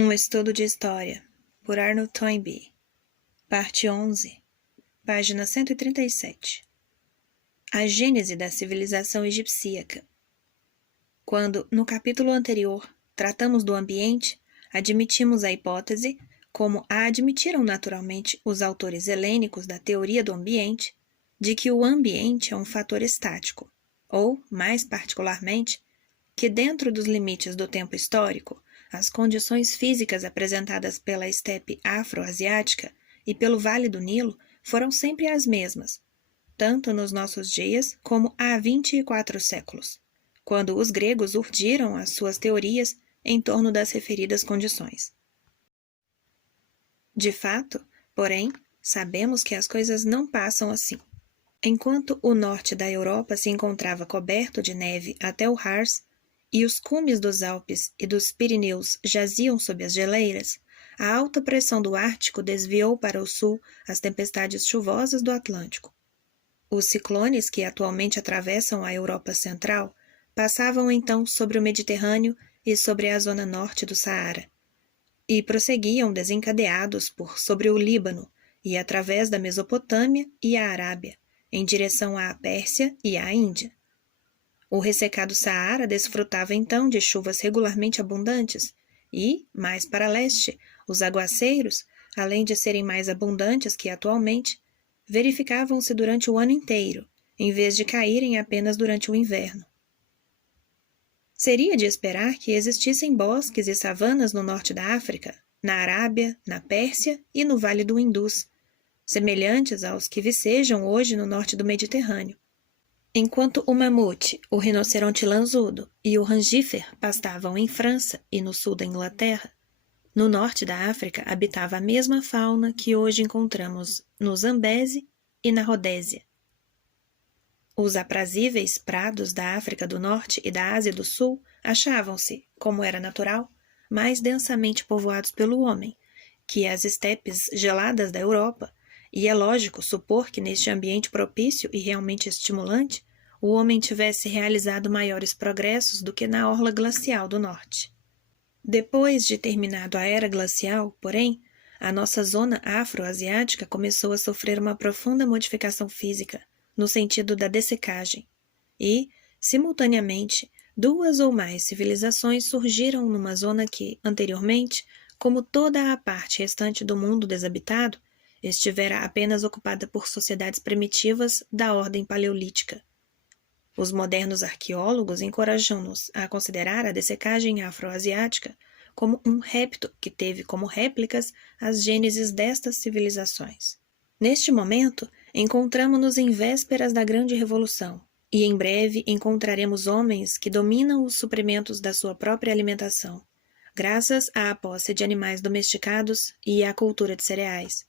Um estudo de história, por Arnold Toynbee, parte 11, página 137. A gênese da civilização egipcíaca. Quando, no capítulo anterior, tratamos do ambiente, admitimos a hipótese, como a admitiram naturalmente os autores helênicos da teoria do ambiente, de que o ambiente é um fator estático, ou, mais particularmente, que dentro dos limites do tempo histórico, as condições físicas apresentadas pela estepe afro-asiática e pelo Vale do Nilo foram sempre as mesmas, tanto nos nossos dias como há 24 séculos, quando os gregos urdiram as suas teorias em torno das referidas condições. De fato, porém, sabemos que as coisas não passam assim. Enquanto o norte da Europa se encontrava coberto de neve até o Harz, e os cumes dos Alpes e dos Pirineus jaziam sob as geleiras, a alta pressão do Ártico desviou para o sul as tempestades chuvosas do Atlântico. Os ciclones que atualmente atravessam a Europa Central passavam então sobre o Mediterrâneo e sobre a zona norte do Saara, e prosseguiam desencadeados por sobre o Líbano e através da Mesopotâmia e a Arábia, em direção à Pérsia e à Índia. O ressecado Saara desfrutava então de chuvas regularmente abundantes e, mais para leste, os aguaceiros, além de serem mais abundantes que atualmente, verificavam-se durante o ano inteiro, em vez de caírem apenas durante o inverno. Seria de esperar que existissem bosques e savanas no norte da África, na Arábia, na Pérsia e no Vale do Indus, semelhantes aos que vicejam hoje no norte do Mediterrâneo. Enquanto o mamute, o rinoceronte lanzudo e o rangífer pastavam em França e no sul da Inglaterra, no norte da África habitava a mesma fauna que hoje encontramos no Zambése e na Rodésia. Os aprazíveis prados da África do Norte e da Ásia do Sul achavam-se, como era natural, mais densamente povoados pelo homem, que as estepes geladas da Europa, e é lógico supor que neste ambiente propício e realmente estimulante, o homem tivesse realizado maiores progressos do que na orla glacial do norte. Depois de terminado a era glacial, porém, a nossa zona afro-asiática começou a sofrer uma profunda modificação física, no sentido da dessecagem, e, simultaneamente, duas ou mais civilizações surgiram numa zona que, anteriormente, como toda a parte restante do mundo desabitado, estivera apenas ocupada por sociedades primitivas da ordem paleolítica. Os modernos arqueólogos encorajam-nos a considerar a dessecagem afro-asiática como um repto que teve como réplicas as gêneses destas civilizações. Neste momento, encontramo-nos em vésperas da Grande Revolução, e em breve encontraremos homens que dominam os suprimentos da sua própria alimentação, graças à posse de animais domesticados e à cultura de cereais.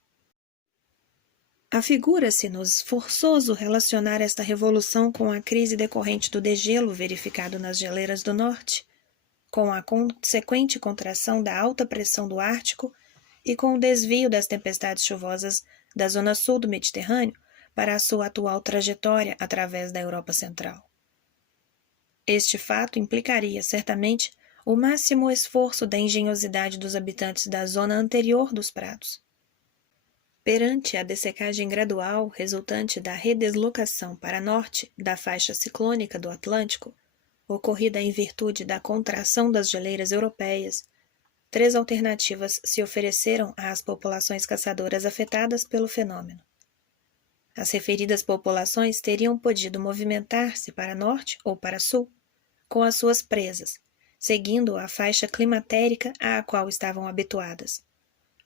Afigura-se-nos forçoso relacionar esta revolução com a crise decorrente do degelo verificado nas geleiras do norte, com a consequente contração da alta pressão do Ártico e com o desvio das tempestades chuvosas da zona sul do Mediterrâneo para a sua atual trajetória através da Europa Central. Este fato implicaria, certamente, o máximo esforço da engenhosidade dos habitantes da zona anterior dos prados. Perante a dessecagem gradual resultante da redeslocação para norte da faixa ciclônica do Atlântico, ocorrida em virtude da contração das geleiras europeias, três alternativas se ofereceram às populações caçadoras afetadas pelo fenômeno. As referidas populações teriam podido movimentar-se para norte ou para sul, com as suas presas, seguindo a faixa climatérica à qual estavam habituadas,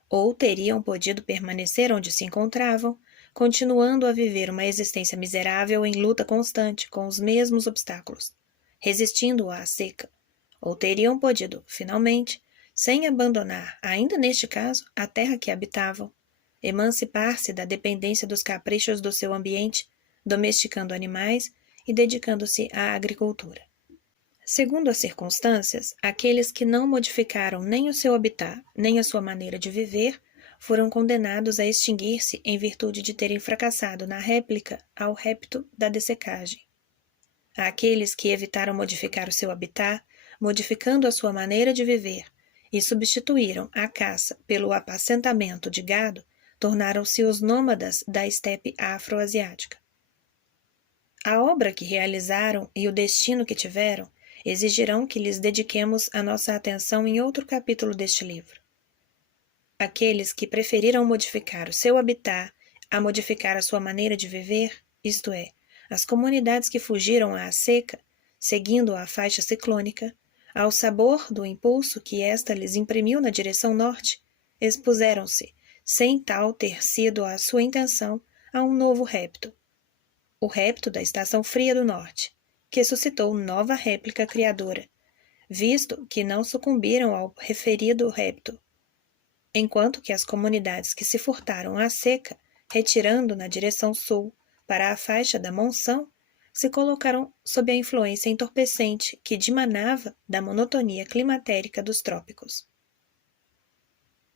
ou teriam podido permanecer onde se encontravam, continuando a viver uma existência miserável em luta constante com os mesmos obstáculos, resistindo à seca, ou teriam podido, finalmente, sem abandonar, ainda neste caso, a terra que habitavam, emancipar-se da dependência dos caprichos do seu ambiente, domesticando animais e dedicando-se à agricultura. Segundo as circunstâncias, aqueles que não modificaram nem o seu habitat, nem a sua maneira de viver, foram condenados a extinguir-se em virtude de terem fracassado na réplica ao repto da dessecagem. Aqueles que evitaram modificar o seu habitat, modificando a sua maneira de viver, e substituíram a caça pelo apacentamento de gado, tornaram-se os nômadas da estepe afroasiática. A obra que realizaram e o destino que tiveram exigirão que lhes dediquemos a nossa atenção em outro capítulo deste livro. Aqueles que preferiram modificar o seu habitat a modificar a sua maneira de viver, isto é, as comunidades que fugiram à seca, seguindo a faixa ciclônica, ao sabor do impulso que esta lhes imprimiu na direção norte, expuseram-se, sem tal ter sido a sua intenção, a um novo repto, o repto da estação fria do norte, que suscitou nova réplica criadora, visto que não sucumbiram ao referido repto, enquanto que as comunidades que se furtaram à seca, retirando na direção sul para a faixa da monção, se colocaram sob a influência entorpecente que dimanava da monotonia climatérica dos trópicos.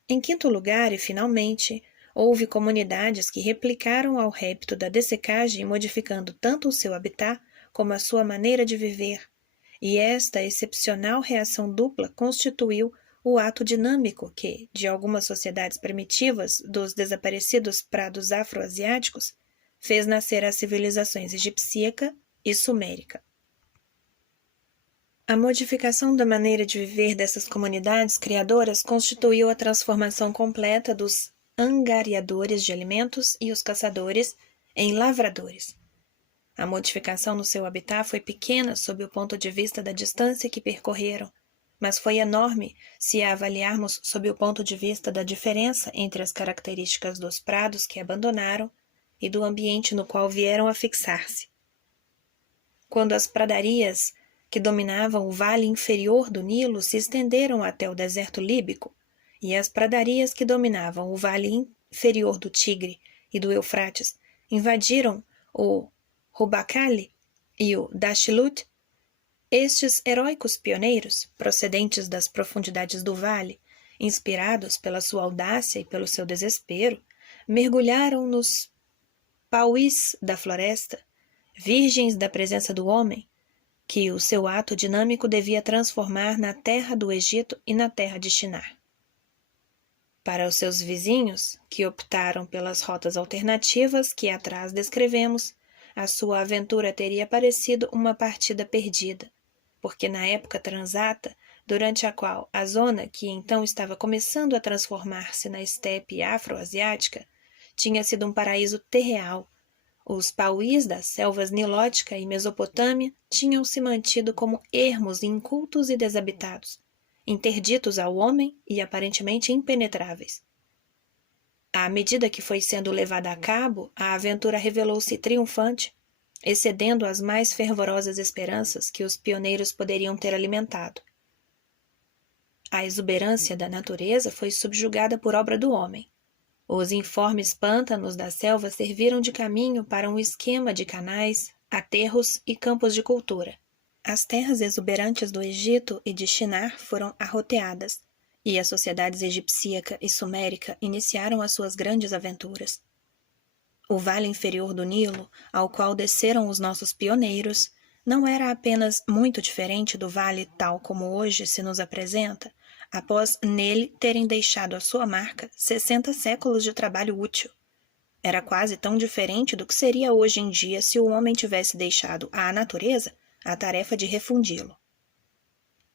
Em quinto lugar, e finalmente, houve comunidades que replicaram ao repto da dessecagem, modificando tanto o seu habitat como a sua maneira de viver, e esta excepcional reação dupla constituiu o ato dinâmico que, de algumas sociedades primitivas dos desaparecidos prados afroasiáticos, fez nascer as civilizações egipcíaca e sumérica. A modificação da maneira de viver dessas comunidades criadoras constituiu a transformação completa dos angariadores de alimentos e os caçadores em lavradores. A modificação no seu habitat foi pequena sob o ponto de vista da distância que percorreram, mas foi enorme se a avaliarmos sob o ponto de vista da diferença entre as características dos prados que abandonaram e do ambiente no qual vieram a fixar-se. Quando as pradarias que dominavam o vale inferior do Nilo se estenderam até o deserto líbico, e as pradarias que dominavam o vale inferior do Tigre e do Eufrates invadiram o Rubacali e o Dashilut, estes heróicos pioneiros, procedentes das profundidades do vale, inspirados pela sua audácia e pelo seu desespero, mergulharam nos pauís da floresta, virgens da presença do homem, que o seu ato dinâmico devia transformar na terra do Egito e na terra de Shinar. Para os seus vizinhos, que optaram pelas rotas alternativas que atrás descrevemos, a sua aventura teria parecido uma partida perdida, porque na época transata, durante a qual a zona que então estava começando a transformar-se na estepe afroasiática tinha sido um paraíso terreal, os pauís das selvas nilótica e Mesopotâmia tinham se mantido como ermos incultos e desabitados, interditos ao homem e aparentemente impenetráveis. À medida que foi sendo levada a cabo, a aventura revelou-se triunfante, excedendo as mais fervorosas esperanças que os pioneiros poderiam ter alimentado. A exuberância da natureza foi subjugada por obra do homem. Os informes pântanos da selva serviram de caminho para um esquema de canais, aterros e campos de cultura. As terras exuberantes do Egito e de Shinar foram arroteadas, e as sociedades egipcíaca e sumérica iniciaram as suas grandes aventuras. O vale inferior do Nilo, ao qual desceram os nossos pioneiros, não era apenas muito diferente do vale tal como hoje se nos apresenta, após nele terem deixado a sua marca 60 séculos de trabalho útil. Era quase tão diferente do que seria hoje em dia se o homem tivesse deixado à natureza a tarefa de refundi-lo.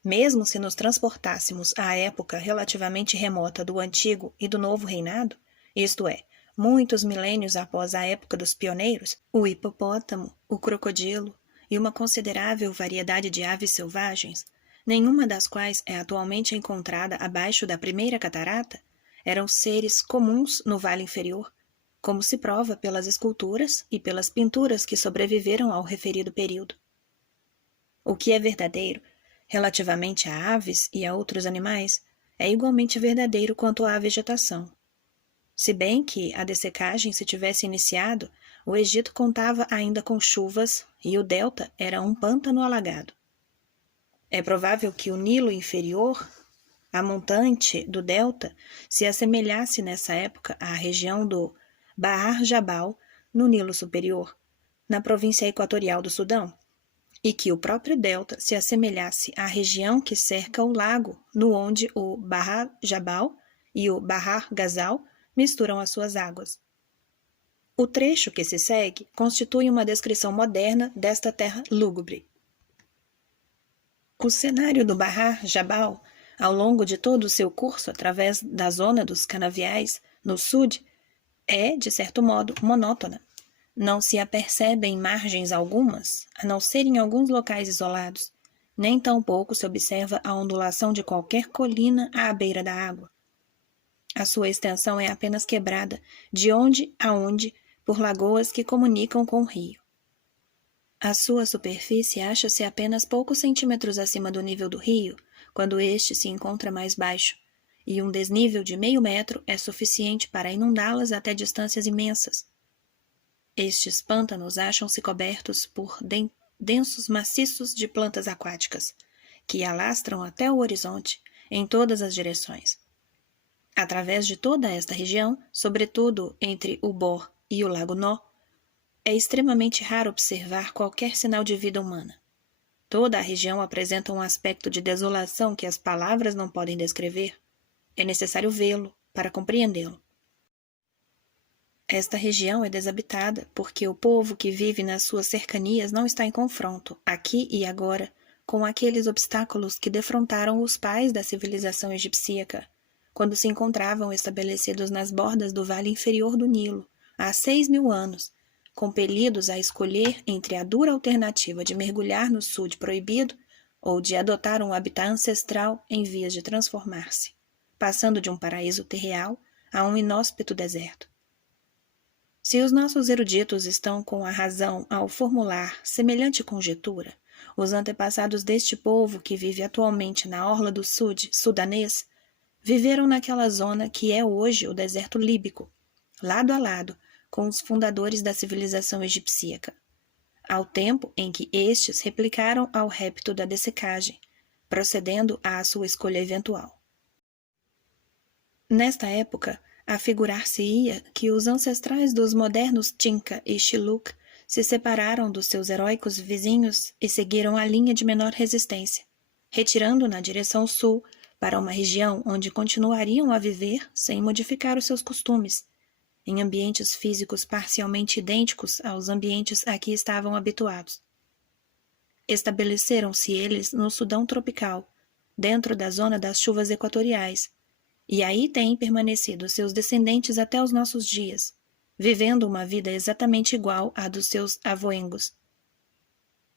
Mesmo se nos transportássemos à época relativamente remota do Antigo e do Novo Reinado, isto é, muitos milênios após a época dos pioneiros, o hipopótamo, o crocodilo e uma considerável variedade de aves selvagens, nenhuma das quais é atualmente encontrada abaixo da primeira catarata, eram seres comuns no Vale Inferior, como se prova pelas esculturas e pelas pinturas que sobreviveram ao referido período. O que é verdadeiro, relativamente a aves e a outros animais, é igualmente verdadeiro quanto à vegetação. Se bem que a dessecagem se tivesse iniciado, o Egito contava ainda com chuvas e o delta era um pântano alagado. É provável que o Nilo inferior, a montante do delta, se assemelhasse nessa época à região do Bahar Jabal, no Nilo superior, na província equatorial do Sudão, e que o próprio delta se assemelhasse à região que cerca o lago, no onde o Bahar Jabal e o Bahar Ghazal misturam as suas águas. O trecho que se segue constitui uma descrição moderna desta terra lúgubre. O cenário do Bahar Jabal, ao longo de todo o seu curso através da zona dos canaviais, no sul, é, de certo modo, monótona. Não se apercebe em margens algumas, a não ser em alguns locais isolados. Nem tampouco se observa a ondulação de qualquer colina à beira da água. A sua extensão é apenas quebrada, de onde a onde, por lagoas que comunicam com o rio. A sua superfície acha-se apenas poucos centímetros acima do nível do rio, quando este se encontra mais baixo, e um desnível de meio metro é suficiente para inundá-las até distâncias imensas. Estes pântanos acham-se cobertos por densos maciços de plantas aquáticas, que alastram até o horizonte, em todas as direções. Através de toda esta região, sobretudo entre o Bor e o Lago Nó, é extremamente raro observar qualquer sinal de vida humana. Toda a região apresenta um aspecto de desolação que as palavras não podem descrever. É necessário vê-lo para compreendê-lo. Esta região é desabitada porque o povo que vive nas suas cercanias não está em confronto, aqui e agora, com aqueles obstáculos que defrontaram os pais da civilização egipcíaca, quando se encontravam estabelecidos nas bordas do vale inferior do Nilo, há 6.000 anos, compelidos a escolher entre a dura alternativa de mergulhar no sul proibido ou de adotar um habitat ancestral em vias de transformar-se, passando de um paraíso terreal a um inóspito deserto. Se os nossos eruditos estão com a razão ao formular semelhante conjetura, os antepassados deste povo que vive atualmente na orla do sudanês viveram naquela zona que é hoje o deserto líbico, lado a lado com os fundadores da civilização egipcíaca, ao tempo em que estes replicaram ao repto da dessecagem, procedendo à sua escolha eventual. Nesta época, afigurar-se-ia que os ancestrais dos modernos Tinca e Shilluk se separaram dos seus heróicos vizinhos e seguiram a linha de menor resistência, retirando na direção sul para uma região onde continuariam a viver sem modificar os seus costumes, em ambientes físicos parcialmente idênticos aos ambientes a que estavam habituados. Estabeleceram-se eles no Sudão tropical, dentro da zona das chuvas equatoriais, e aí têm permanecido seus descendentes até os nossos dias, vivendo uma vida exatamente igual à dos seus avoengos.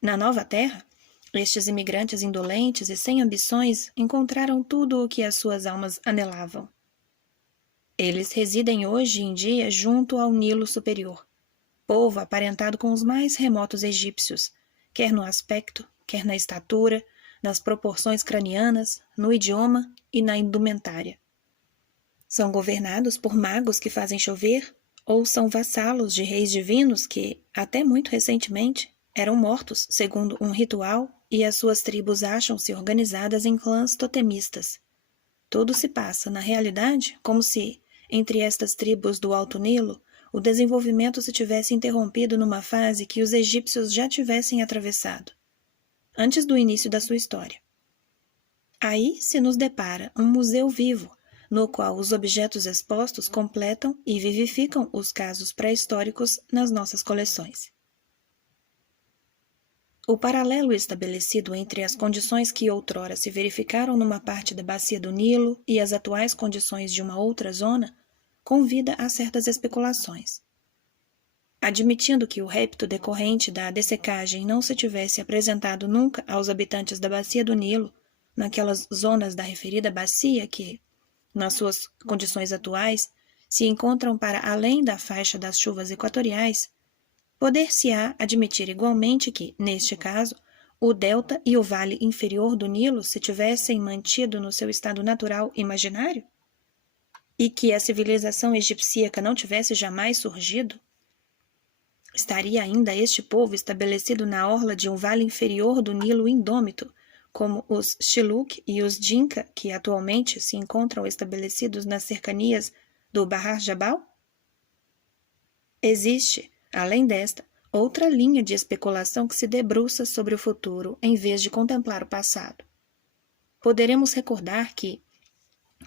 Na nova terra, estes imigrantes indolentes e sem ambições encontraram tudo o que as suas almas anelavam. Eles residem hoje em dia junto ao Nilo Superior, povo aparentado com os mais remotos egípcios, quer no aspecto, quer na estatura, nas proporções cranianas, no idioma e na indumentária. São governados por magos que fazem chover, ou são vassalos de reis divinos que, até muito recentemente, eram mortos segundo um ritual e as suas tribos acham-se organizadas em clãs totemistas. Tudo se passa, na realidade, como se, entre estas tribos do Alto Nilo, o desenvolvimento se tivesse interrompido numa fase que os egípcios já tivessem atravessado, antes do início da sua história. Aí se nos depara um museu vivo, no qual os objetos expostos completam e vivificam os casos pré-históricos nas nossas coleções. O paralelo estabelecido entre as condições que outrora se verificaram numa parte da bacia do Nilo e as atuais condições de uma outra zona convida a certas especulações. Admitindo que o repto decorrente da dessecagem não se tivesse apresentado nunca aos habitantes da bacia do Nilo, naquelas zonas da referida bacia que, nas suas condições atuais, se encontram para além da faixa das chuvas equatoriais, poder-se-á admitir igualmente que, neste caso, o delta e o vale inferior do Nilo se tivessem mantido no seu estado natural imaginário? E que a civilização egipcíaca não tivesse jamais surgido? Estaria ainda este povo estabelecido na orla de um vale inferior do Nilo indômito, como os Shilluk e os Dinka, que atualmente se encontram estabelecidos nas cercanias do Bahar Jabal? Existe, além desta, outra linha de especulação que se debruça sobre o futuro em vez de contemplar o passado. Poderemos recordar que,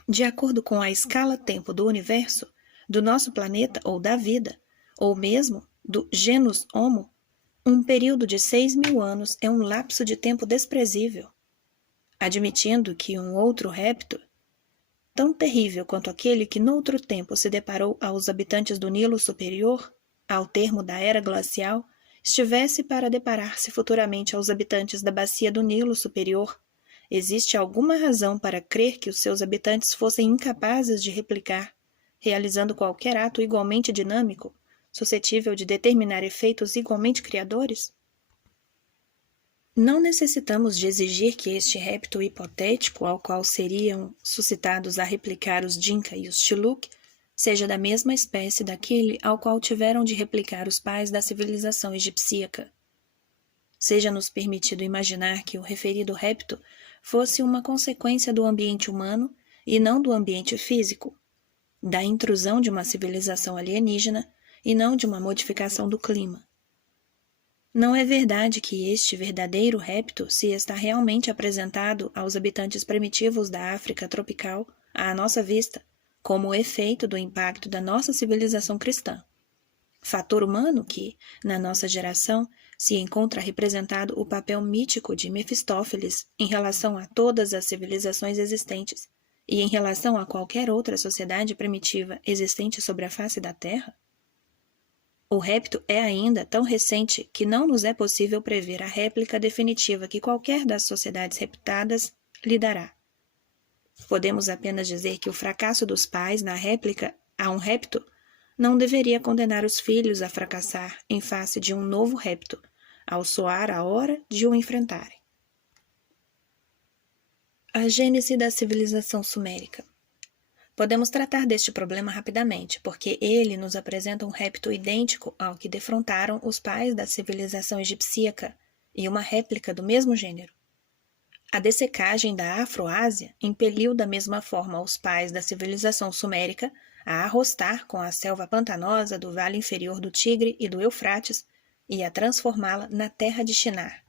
de acordo com a escala-tempo do universo, do nosso planeta ou da vida, ou mesmo do genus Homo, um período de 6.000 anos é um lapso de tempo desprezível. Admitindo que um outro réptil, tão terrível quanto aquele que noutro tempo se deparou aos habitantes do Nilo Superior, ao termo da era glacial, estivesse para deparar-se futuramente aos habitantes da bacia do Nilo Superior, existe alguma razão para crer que os seus habitantes fossem incapazes de replicar, realizando qualquer ato igualmente dinâmico, suscetível de determinar efeitos igualmente criadores? Não necessitamos de exigir que este réptil hipotético, ao qual seriam suscitados a replicar os Dinka e os Chiluk, seja da mesma espécie daquele ao qual tiveram de replicar os pais da civilização egipcíaca. Seja-nos permitido imaginar que o referido réptil fosse uma consequência do ambiente humano e não do ambiente físico, da intrusão de uma civilização alienígena e não de uma modificação do clima. Não é verdade que este verdadeiro réptil se está realmente apresentado aos habitantes primitivos da África tropical à nossa vista, como efeito do impacto da nossa civilização cristã. Fator humano que, na nossa geração, se encontra representado o papel mítico de Mefistófeles em relação a todas as civilizações existentes e em relação a qualquer outra sociedade primitiva existente sobre a face da Terra? O réptil é ainda tão recente que não nos é possível prever a réplica definitiva que qualquer das sociedades reptadas lhe dará. Podemos apenas dizer que o fracasso dos pais na réplica a um réptil não deveria condenar os filhos a fracassar em face de um novo réptil, ao soar a hora de o enfrentarem. A gênese da civilização sumérica. Podemos tratar deste problema rapidamente, porque ele nos apresenta um réptil idêntico ao que defrontaram os pais da civilização egipcíaca e uma réplica do mesmo gênero. A dessecagem da Afroásia impeliu da mesma forma os pais da civilização sumérica a arrostar com a selva pantanosa do vale inferior do Tigre e do Eufrates e a transformá-la na terra de Shinar.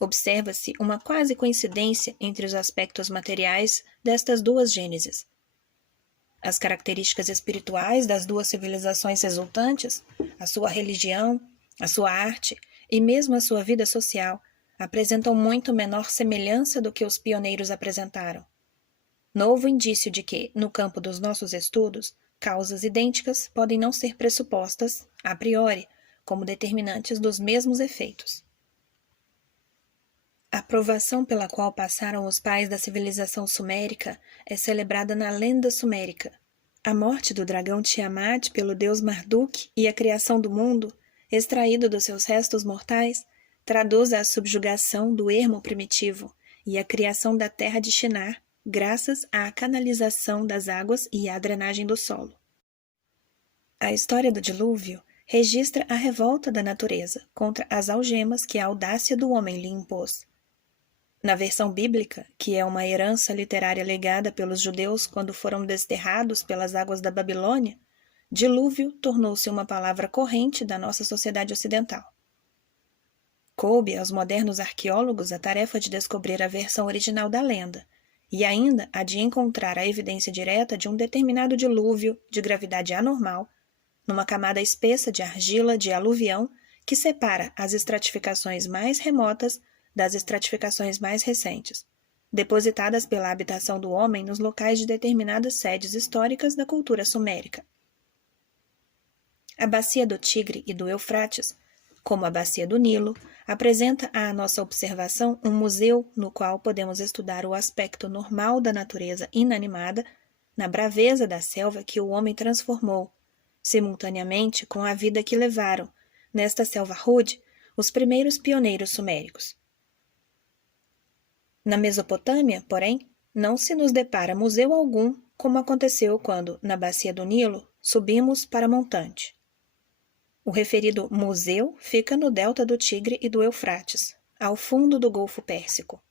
Observa-se uma quase coincidência entre os aspectos materiais destas duas gêneses. As características espirituais das duas civilizações resultantes, a sua religião, a sua arte e mesmo a sua vida social apresentam muito menor semelhança do que os pioneiros apresentaram. Novo indício de que, no campo dos nossos estudos, causas idênticas podem não ser pressupostas, a priori, como determinantes dos mesmos efeitos. A provação pela qual passaram os pais da civilização sumérica é celebrada na lenda sumérica. A morte do dragão Tiamat pelo deus Marduk e a criação do mundo, extraído dos seus restos mortais, traduz a subjugação do ermo primitivo e a criação da terra de Shinar, graças à canalização das águas e à drenagem do solo. A história do dilúvio registra a revolta da natureza contra as algemas que a audácia do homem lhe impôs. Na versão bíblica, que é uma herança literária legada pelos judeus quando foram desterrados pelas águas da Babilônia, dilúvio tornou-se uma palavra corrente da nossa sociedade ocidental. Coube aos modernos arqueólogos a tarefa de descobrir a versão original da lenda, e ainda a de encontrar a evidência direta de um determinado dilúvio de gravidade anormal, numa camada espessa de argila de aluvião que separa as estratificações mais remotas das estratificações mais recentes, depositadas pela habitação do homem nos locais de determinadas sedes históricas da cultura sumérica. A bacia do Tigre e do Eufrates, como a bacia do Nilo, apresenta à nossa observação um museu no qual podemos estudar o aspecto normal da natureza inanimada na braveza da selva que o homem transformou, simultaneamente com a vida que levaram, nesta selva rude, os primeiros pioneiros suméricos. Na Mesopotâmia, porém, não se nos depara museu algum, como aconteceu quando, na bacia do Nilo, subimos para Montante. O referido museu fica no delta do Tigre e do Eufrates, ao fundo do Golfo Pérsico.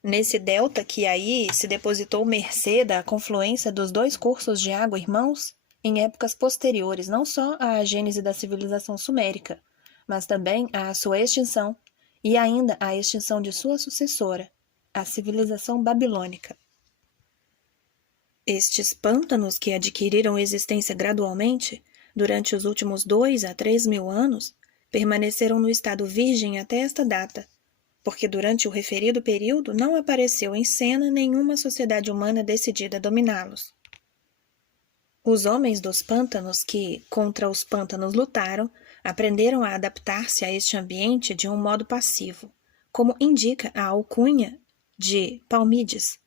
Nesse delta que aí se depositou mercê da confluência dos dois cursos de água irmãos, em épocas posteriores não só à gênese da civilização sumérica, mas também à sua extinção e ainda à extinção de sua sucessora, a civilização babilônica. Estes pântanos, que adquiriram existência gradualmente, durante os últimos 2 a 3 mil anos, permaneceram no estado virgem até esta data, porque durante o referido período não apareceu em cena nenhuma sociedade humana decidida a dominá-los. Os homens dos pântanos que, contra os pântanos, lutaram, aprenderam a adaptar-se a este ambiente de um modo passivo, como indica a alcunha de Palmides,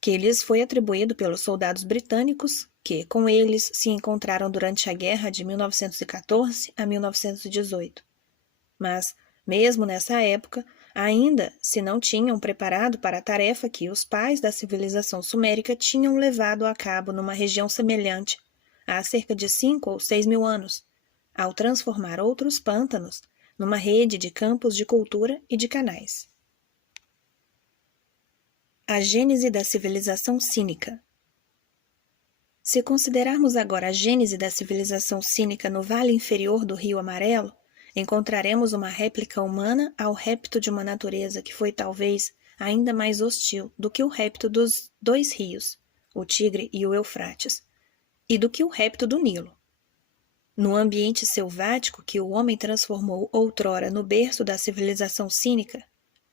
que lhes foi atribuído pelos soldados britânicos que, com eles, se encontraram durante a guerra de 1914 a 1918. Mas, mesmo nessa época, ainda se não tinham preparado para a tarefa que os pais da civilização sumérica tinham levado a cabo numa região semelhante há cerca de 5 ou 6 mil anos, ao transformar outros pântanos numa rede de campos de cultura e de canais. A gênese da civilização cínica. Se considerarmos agora a gênese da civilização cínica no vale inferior do Rio Amarelo, encontraremos uma réplica humana ao repto de uma natureza que foi talvez ainda mais hostil do que o repto dos 2 rios, o Tigre e o Eufrates, e do que o repto do Nilo. No ambiente selvático que o homem transformou outrora no berço da civilização cínica,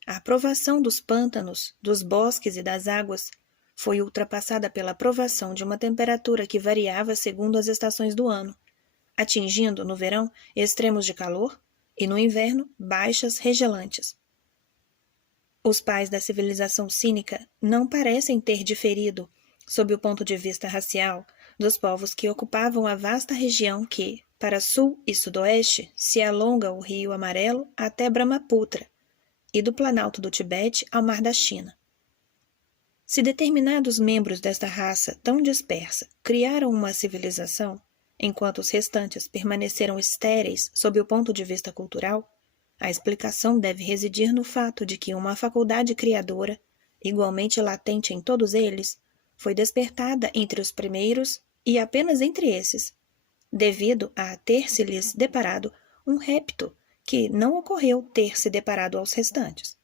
a provação dos pântanos, dos bosques e das águas foi ultrapassada pela provação de uma temperatura que variava segundo as estações do ano, atingindo, no verão, extremos de calor e, no inverno, baixas regelantes. Os pais da civilização cínica não parecem ter diferido, sob o ponto de vista racial, dos povos que ocupavam a vasta região que, para sul e sudoeste, se alonga o Rio Amarelo até Brahmaputra, e do Planalto do Tibete ao Mar da China. Se determinados membros desta raça tão dispersa criaram uma civilização, enquanto os restantes permaneceram estéreis sob o ponto de vista cultural, a explicação deve residir no fato de que uma faculdade criadora, igualmente latente em todos eles, foi despertada entre os primeiros e apenas entre esses, devido a ter-se-lhes deparado um repto que não ocorreu ter se deparado aos restantes.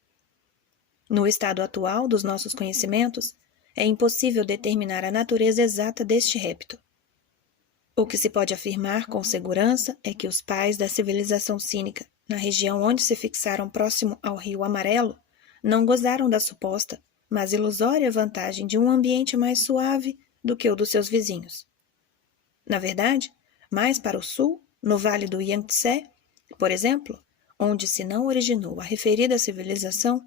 No estado atual dos nossos conhecimentos, é impossível determinar a natureza exata deste repto. O que se pode afirmar com segurança é que os pais da civilização cínica, na região onde se fixaram próximo ao Rio Amarelo, não gozaram da suposta, mas ilusória vantagem de um ambiente mais suave do que o dos seus vizinhos. Na verdade, mais para o sul, no vale do Yangtze, por exemplo, onde se não originou a referida civilização,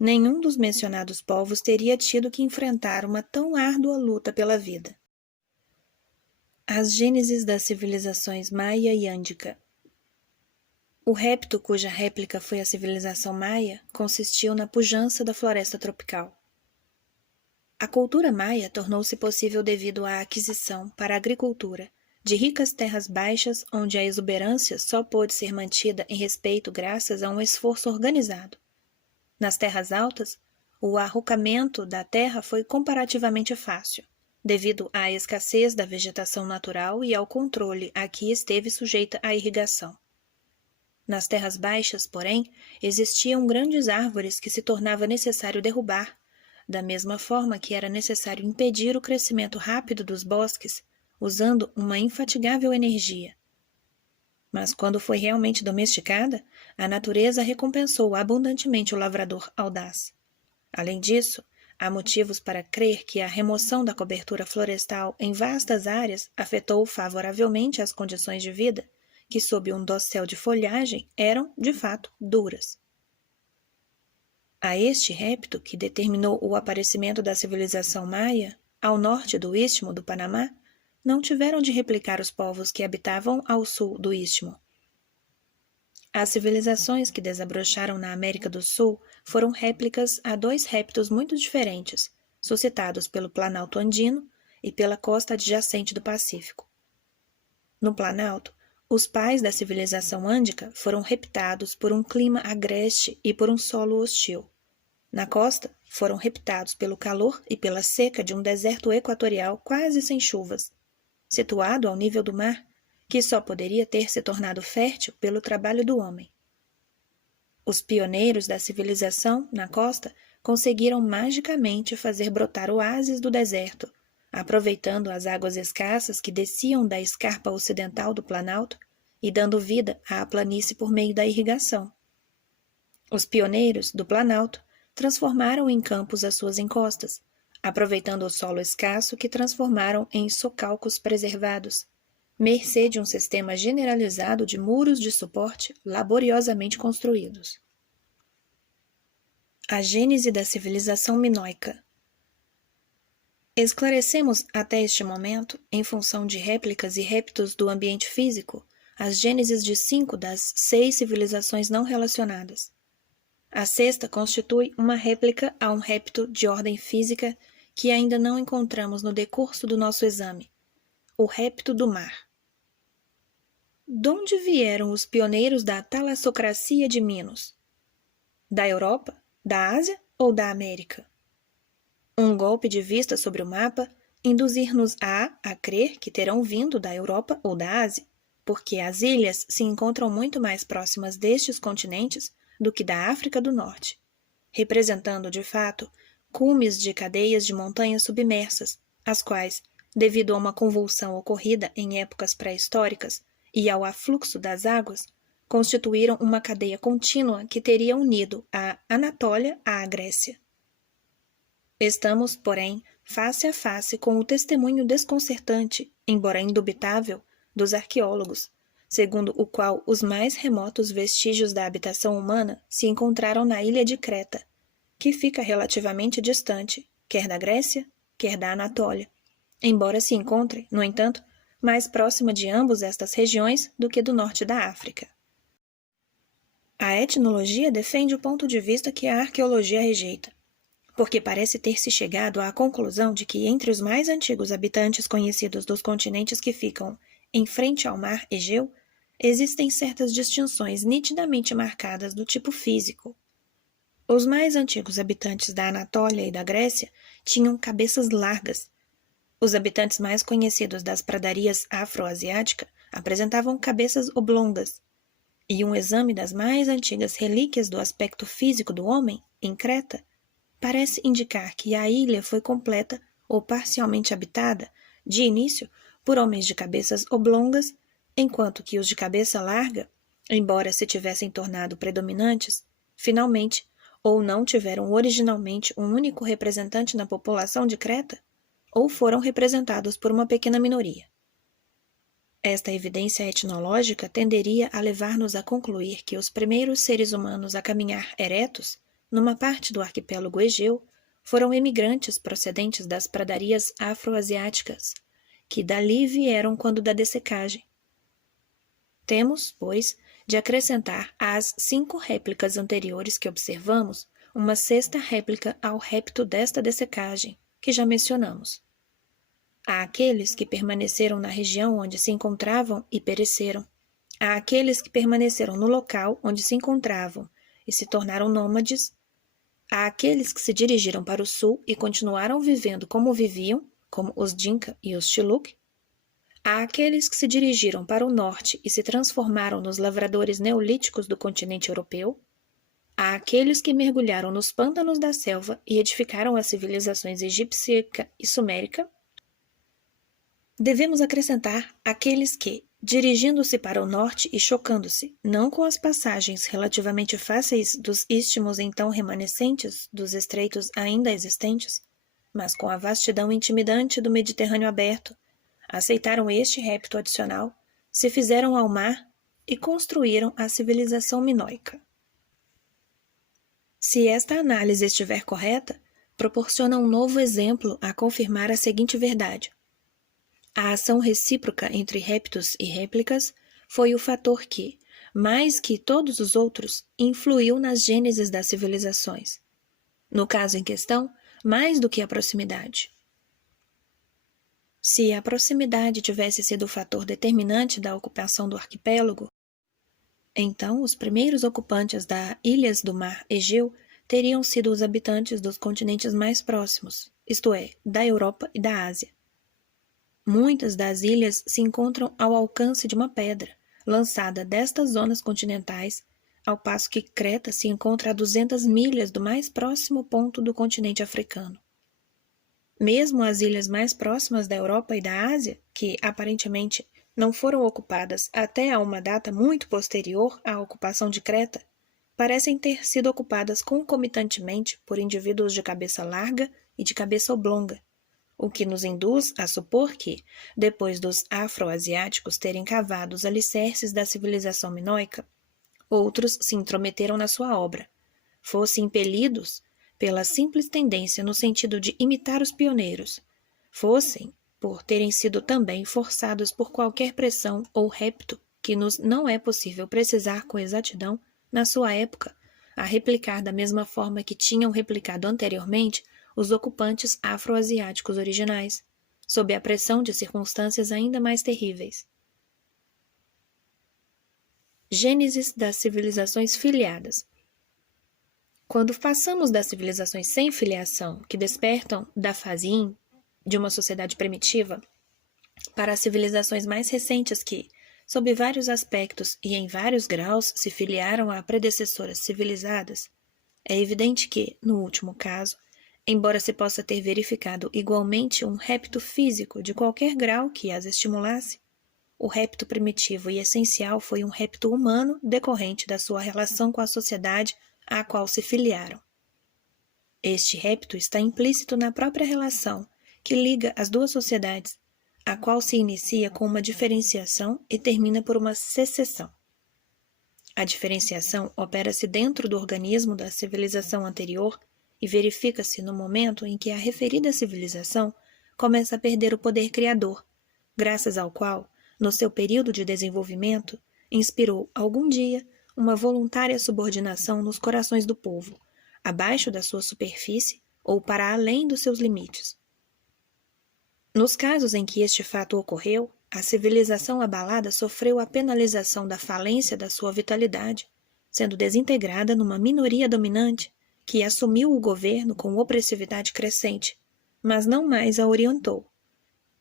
nenhum dos mencionados povos teria tido que enfrentar uma tão árdua luta pela vida. As gêneses das civilizações maia e ândica. O repto cuja réplica foi a civilização maia consistiu na pujança da floresta tropical. A cultura maia tornou-se possível devido à aquisição, para a agricultura, de ricas terras baixas onde a exuberância só pôde ser mantida em respeito graças a um esforço organizado. Nas terras altas, o arrocamento da terra foi comparativamente fácil, devido à escassez da vegetação natural e ao controle a que esteve sujeita a irrigação. Nas terras baixas, porém, existiam grandes árvores que se tornava necessário derrubar, da mesma forma que era necessário impedir o crescimento rápido dos bosques, usando uma infatigável energia. Mas quando foi realmente domesticada, a natureza recompensou abundantemente o lavrador audaz. Além disso, há motivos para crer que a remoção da cobertura florestal em vastas áreas afetou favoravelmente as condições de vida, que sob um dossel de folhagem eram, de fato, duras. A este repto, que determinou o aparecimento da civilização maia, ao norte do istmo do Panamá, não tiveram de replicar os povos que habitavam ao sul do istmo. As civilizações que desabrocharam na América do Sul foram réplicas a 2 reptos muito diferentes, suscitados pelo Planalto Andino e pela costa adjacente do Pacífico. No Planalto, os pais da civilização ândica foram reptados por um clima agreste e por um solo hostil. Na costa, foram reptados pelo calor e pela seca de um deserto equatorial quase sem chuvas. situado ao nível do mar, que só poderia ter se tornado fértil pelo trabalho do homem. Os pioneiros da civilização, na costa, conseguiram magicamente fazer brotar oásis do deserto, aproveitando as águas escassas que desciam da escarpa ocidental do Planalto e dando vida à planície por meio da irrigação. Os pioneiros do Planalto transformaram em campos as suas encostas, aproveitando o solo escasso que transformaram em socalcos preservados, mercê de um sistema generalizado de muros de suporte laboriosamente construídos. A gênese da civilização minoica. Esclarecemos até este momento, em função de réplicas e reptos do ambiente físico, as gêneses de 5 das 6 civilizações não relacionadas. A sexta constitui uma réplica a um repto de ordem física que ainda não encontramos no decurso do nosso exame, o repto do mar. Donde vieram os pioneiros da talassocracia de Minos? Da Europa, da Ásia ou da América? Um golpe de vista sobre o mapa induzir-nos a crer que terão vindo da Europa ou da Ásia, porque as ilhas se encontram muito mais próximas destes continentes do que da África do Norte, representando, de fato, cumes de cadeias de montanhas submersas, as quais, devido a uma convulsão ocorrida em épocas pré-históricas e ao afluxo das águas, constituíram uma cadeia contínua que teria unido a Anatólia à Grécia. Estamos, porém, face a face com o testemunho desconcertante, embora indubitável, dos arqueólogos, segundo o qual os mais remotos vestígios da habitação humana se encontraram na ilha de Creta, que fica relativamente distante, quer da Grécia, quer da Anatólia, embora se encontre, no entanto, mais próxima de ambas estas regiões do que do norte da África. A etnologia defende o ponto de vista que a arqueologia rejeita, porque parece ter se chegado à conclusão de que entre os mais antigos habitantes conhecidos dos continentes que ficam em frente ao mar Egeu, existem certas distinções nitidamente marcadas do tipo físico. Os mais antigos habitantes da Anatólia e da Grécia tinham cabeças largas. Os habitantes mais conhecidos das pradarias afroasiáticas apresentavam cabeças oblongas, e um exame das mais antigas relíquias do aspecto físico do homem, em Creta, parece indicar que a ilha foi completa ou parcialmente habitada, de início, por homens de cabeças oblongas, enquanto que os de cabeça larga, embora se tivessem tornado predominantes, finalmente, ou não tiveram originalmente um único representante na população de Creta, ou foram representados por uma pequena minoria. Esta evidência etnológica tenderia a levar-nos a concluir que os primeiros seres humanos a caminhar eretos, numa parte do arquipélago Egeu, foram emigrantes procedentes das pradarias afroasiáticas, que dali vieram quando da dessecagem. Temos, pois, de acrescentar às 5 réplicas anteriores que observamos, uma sexta réplica ao repto desta dessecagem, que já mencionamos. Há aqueles que permaneceram na região onde se encontravam e pereceram. Há aqueles que permaneceram no local onde se encontravam e se tornaram nômades. Há aqueles que se dirigiram para o sul e continuaram vivendo como viviam, como os Dinka e os Chiluk. Há aqueles que se dirigiram para o norte e se transformaram nos lavradores neolíticos do continente europeu. Há aqueles que mergulharam nos pântanos da selva e edificaram as civilizações egípcia e sumérica. Devemos acrescentar aqueles que, dirigindo-se para o norte e chocando-se, não com as passagens relativamente fáceis dos istmos então remanescentes dos estreitos ainda existentes, mas com a vastidão intimidante do Mediterrâneo aberto, aceitaram este repto adicional, se fizeram ao mar e construíram a civilização minoica. Se esta análise estiver correta, proporciona um novo exemplo a confirmar a seguinte verdade. A ação recíproca entre reptos e réplicas foi o fator que, mais que todos os outros, influiu nas gêneses das civilizações. No caso em questão, mais do que a proximidade. Se a proximidade tivesse sido o fator determinante da ocupação do arquipélago, então os primeiros ocupantes das ilhas do mar Egeu teriam sido os habitantes dos continentes mais próximos, isto é, da Europa e da Ásia. muitas das ilhas se encontram ao alcance de uma pedra, lançada destas zonas continentais, ao passo que Creta se encontra a 200 milhas do mais próximo ponto do continente africano. Mesmo as ilhas mais próximas da Europa e da Ásia, que aparentemente não foram ocupadas até a uma data muito posterior à ocupação de Creta, parecem ter sido ocupadas concomitantemente por indivíduos de cabeça larga e de cabeça oblonga, o que nos induz a supor que, depois dos afro-asiáticos terem cavado os alicerces da civilização minoica, outros se intrometeram na sua obra, fossem impelidos pela simples tendência no sentido de imitar os pioneiros, fossem por terem sido também forçados por qualquer pressão ou repto que nos não é possível precisar com exatidão na sua época, a replicar da mesma forma que tinham replicado anteriormente os ocupantes afro-asiáticos originais, sob a pressão de circunstâncias ainda mais terríveis. Gênesis das civilizações filiadas. Quando passamos das civilizações sem filiação, que despertam da fase yin de uma sociedade primitiva, para as civilizações mais recentes que, sob vários aspectos e em vários graus, se filiaram a predecessoras civilizadas, é evidente que, no último caso, embora se possa ter verificado igualmente um repto físico de qualquer grau que as estimulasse, o repto primitivo e essencial foi um repto humano decorrente da sua relação com a sociedade à qual se filiaram. Este repto está implícito na própria relação que liga as duas sociedades, a qual se inicia com uma diferenciação e termina por uma secessão. A diferenciação opera-se dentro do organismo da civilização anterior e verifica-se no momento em que a referida civilização começa a perder o poder criador, graças ao qual, no seu período de desenvolvimento, inspirou algum dia uma voluntária subordinação nos corações do povo, abaixo da sua superfície ou para além dos seus limites. Nos casos em que este fato ocorreu, a civilização abalada sofreu a penalização da falência da sua vitalidade, sendo desintegrada numa minoria dominante que assumiu o governo com opressividade crescente, mas não mais a orientou,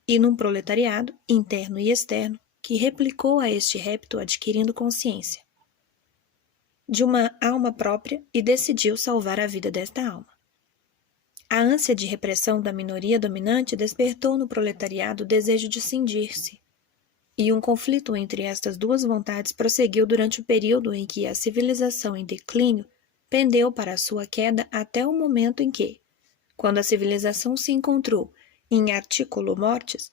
e num proletariado, interno e externo, que replicou a este repto adquirindo consciência de uma alma própria e decidiu salvar a vida desta alma. A ânsia de repressão da minoria dominante despertou no proletariado o desejo de cindir-se, e um conflito entre estas duas vontades prosseguiu durante o período em que a civilização em declínio pendeu para a sua queda até o momento em que, quando a civilização se encontrou em articulo mortis,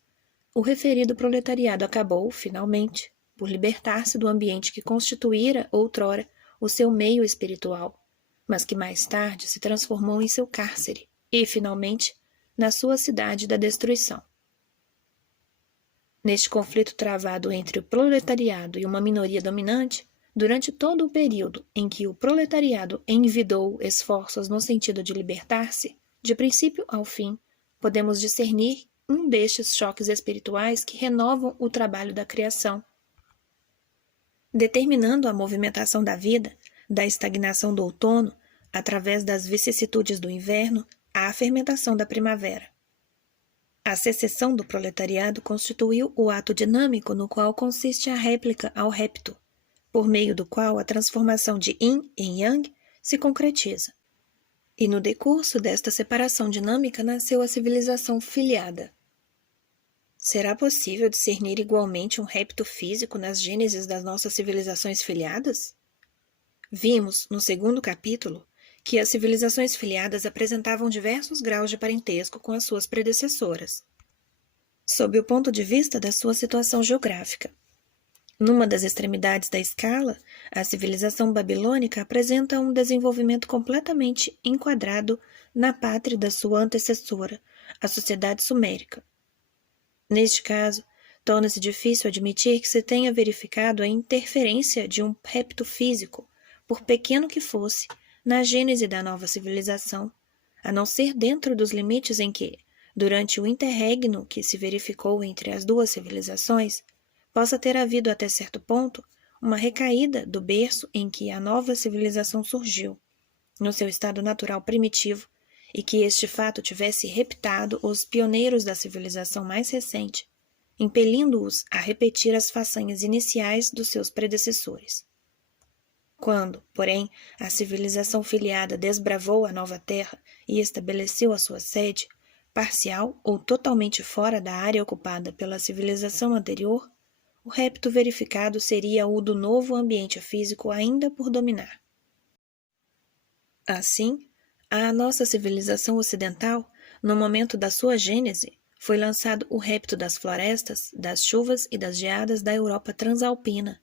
o referido proletariado acabou, finalmente, por libertar-se do ambiente que constituíra, outrora, o seu meio espiritual, mas que mais tarde se transformou em seu cárcere e, finalmente, na sua cidade da destruição. Neste conflito travado entre o proletariado e uma minoria dominante, durante todo o período em que o proletariado envidou esforços no sentido de libertar-se, de princípio ao fim, podemos discernir um destes choques espirituais que renovam o trabalho da criação, determinando a movimentação da vida, da estagnação do outono, através das vicissitudes do inverno, à fermentação da primavera. A secessão do proletariado constituiu o ato dinâmico no qual consiste a réplica ao repto, por meio do qual a transformação de yin em yang se concretiza. E no decurso desta separação dinâmica nasceu a civilização filiada. Será possível discernir igualmente um repto físico nas gêneses das nossas civilizações filiadas? Vimos, no segundo capítulo, que as civilizações filiadas apresentavam diversos graus de parentesco com as suas predecessoras, sob o ponto de vista da sua situação geográfica. Numa das extremidades da escala, a civilização babilônica apresenta um desenvolvimento completamente enquadrado na pátria da sua antecessora, a sociedade sumérica. Neste caso, torna-se difícil admitir que se tenha verificado a interferência de um repto físico, por pequeno que fosse, na gênese da nova civilização, a não ser dentro dos limites em que, durante o interregno que se verificou entre as duas civilizações, possa ter havido até certo ponto uma recaída do berço em que a nova civilização surgiu, no seu estado natural primitivo, e que este fato tivesse reptado os pioneiros da civilização mais recente, impelindo-os a repetir as façanhas iniciais dos seus predecessores. Quando, porém, a civilização filiada desbravou a nova terra e estabeleceu a sua sede, parcial ou totalmente fora da área ocupada pela civilização anterior, o repto verificado seria o do novo ambiente físico ainda por dominar. Assim, à nossa civilização ocidental, no momento da sua gênese, foi lançado o repto das florestas, das chuvas e das geadas da Europa transalpina,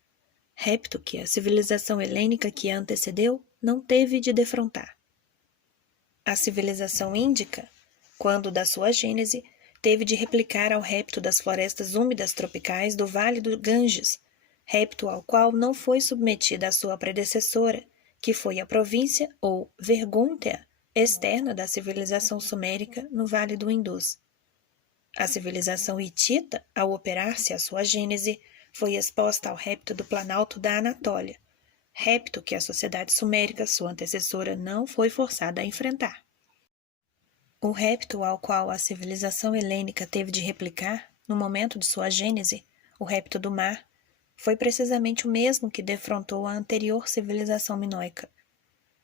repto que a civilização helênica que a antecedeu não teve de defrontar. A civilização índica, quando da sua gênese, teve de replicar ao repto das florestas úmidas tropicais do Vale do Ganges, repto ao qual não foi submetida a sua predecessora, que foi a província ou vergúntea externa da civilização sumérica no Vale do Indus. A civilização hitita, ao operar-se a sua gênese, foi exposta ao repto do Planalto da Anatólia, repto que a sociedade sumérica, sua antecessora, não foi forçada a enfrentar. O repto ao qual a civilização helênica teve de replicar, no momento de sua gênese, o repto do mar, foi precisamente o mesmo que defrontou a anterior civilização minoica.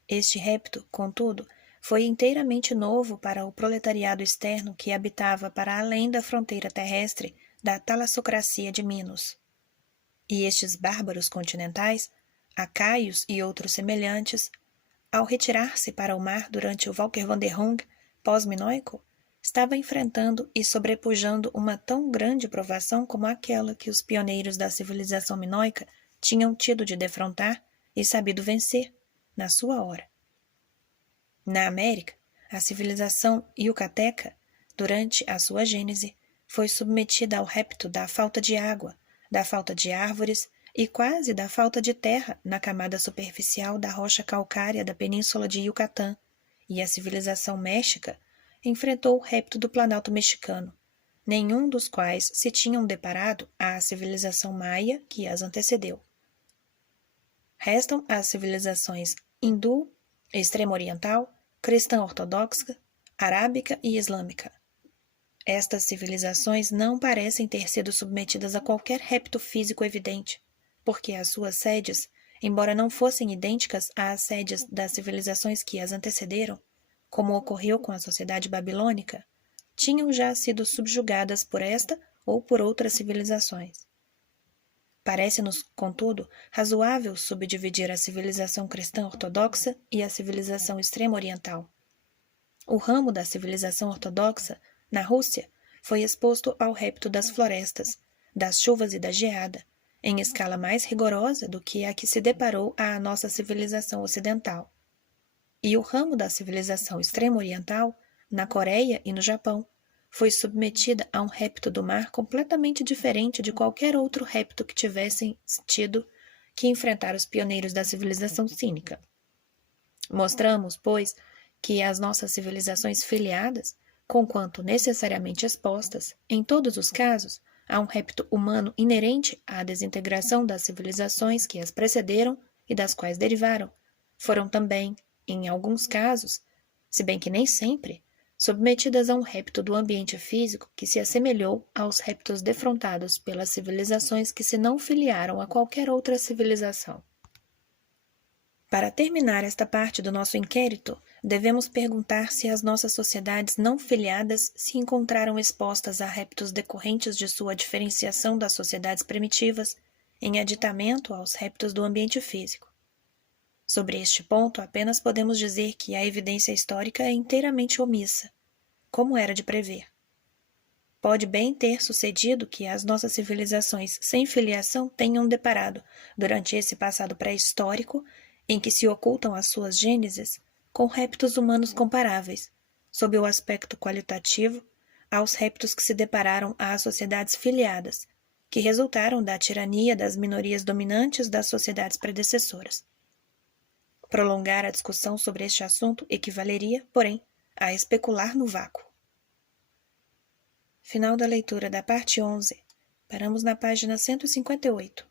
Este repto, contudo, foi inteiramente novo para o proletariado externo que habitava para além da fronteira terrestre da talassocracia de Minos. E estes bárbaros continentais, acaios e outros semelhantes, ao retirar-se para o mar durante o Walkerwanderung pós-minoico, estava enfrentando e sobrepujando uma tão grande provação como aquela que os pioneiros da civilização minoica tinham tido de defrontar e sabido vencer, na sua hora. Na América, a civilização yucateca, durante a sua gênese, foi submetida ao repto da falta de água, da falta de árvores e quase da falta de terra na camada superficial da rocha calcária da península de Yucatán, e a civilização méxica enfrentou o repto do Planalto mexicano, nenhum dos quais se tinham deparado à civilização maia que as antecedeu. Restam as civilizações hindu, extremo-oriental, cristã ortodoxa, arábica e islâmica. Estas civilizações não parecem ter sido submetidas a qualquer repto físico evidente, porque as suas sedes, embora não fossem idênticas às sedes das civilizações que as antecederam, como ocorreu com a sociedade babilônica, tinham já sido subjugadas por esta ou por outras civilizações. Parece-nos, contudo, razoável subdividir a civilização cristã ortodoxa e a civilização extremo-oriental. O ramo da civilização ortodoxa, na Rússia, foi exposto ao repto das florestas, das chuvas e da geada, em escala mais rigorosa do que a que se deparou à nossa civilização ocidental. E o ramo da civilização extremo-oriental, na Coreia e no Japão, foi submetida a um repto do mar completamente diferente de qualquer outro repto que tivessem tido que enfrentar os pioneiros da civilização cínica. Mostramos, pois, que as nossas civilizações filiadas, conquanto necessariamente expostas, em todos os casos, a um repto humano inerente à desintegração das civilizações que as precederam e das quais derivaram, foram também, em alguns casos, se bem que nem sempre, submetidas a um repto do ambiente físico que se assemelhou aos reptos defrontados pelas civilizações que se não filiaram a qualquer outra civilização. Para terminar esta parte do nosso inquérito, devemos perguntar se as nossas sociedades não filiadas se encontraram expostas a reptos decorrentes de sua diferenciação das sociedades primitivas, em aditamento aos reptos do ambiente físico. Sobre este ponto, apenas podemos dizer que a evidência histórica é inteiramente omissa, como era de prever. Pode bem ter sucedido que as nossas civilizações sem filiação tenham deparado, durante esse passado pré-histórico, em que se ocultam as suas gêneses, com reptos humanos comparáveis, sob o aspecto qualitativo, aos reptos que se depararam às sociedades filiadas, que resultaram da tirania das minorias dominantes das sociedades predecessoras. Prolongar a discussão sobre este assunto equivaleria, porém, a especular no vácuo. Final da leitura da parte 11. Paramos na página 158.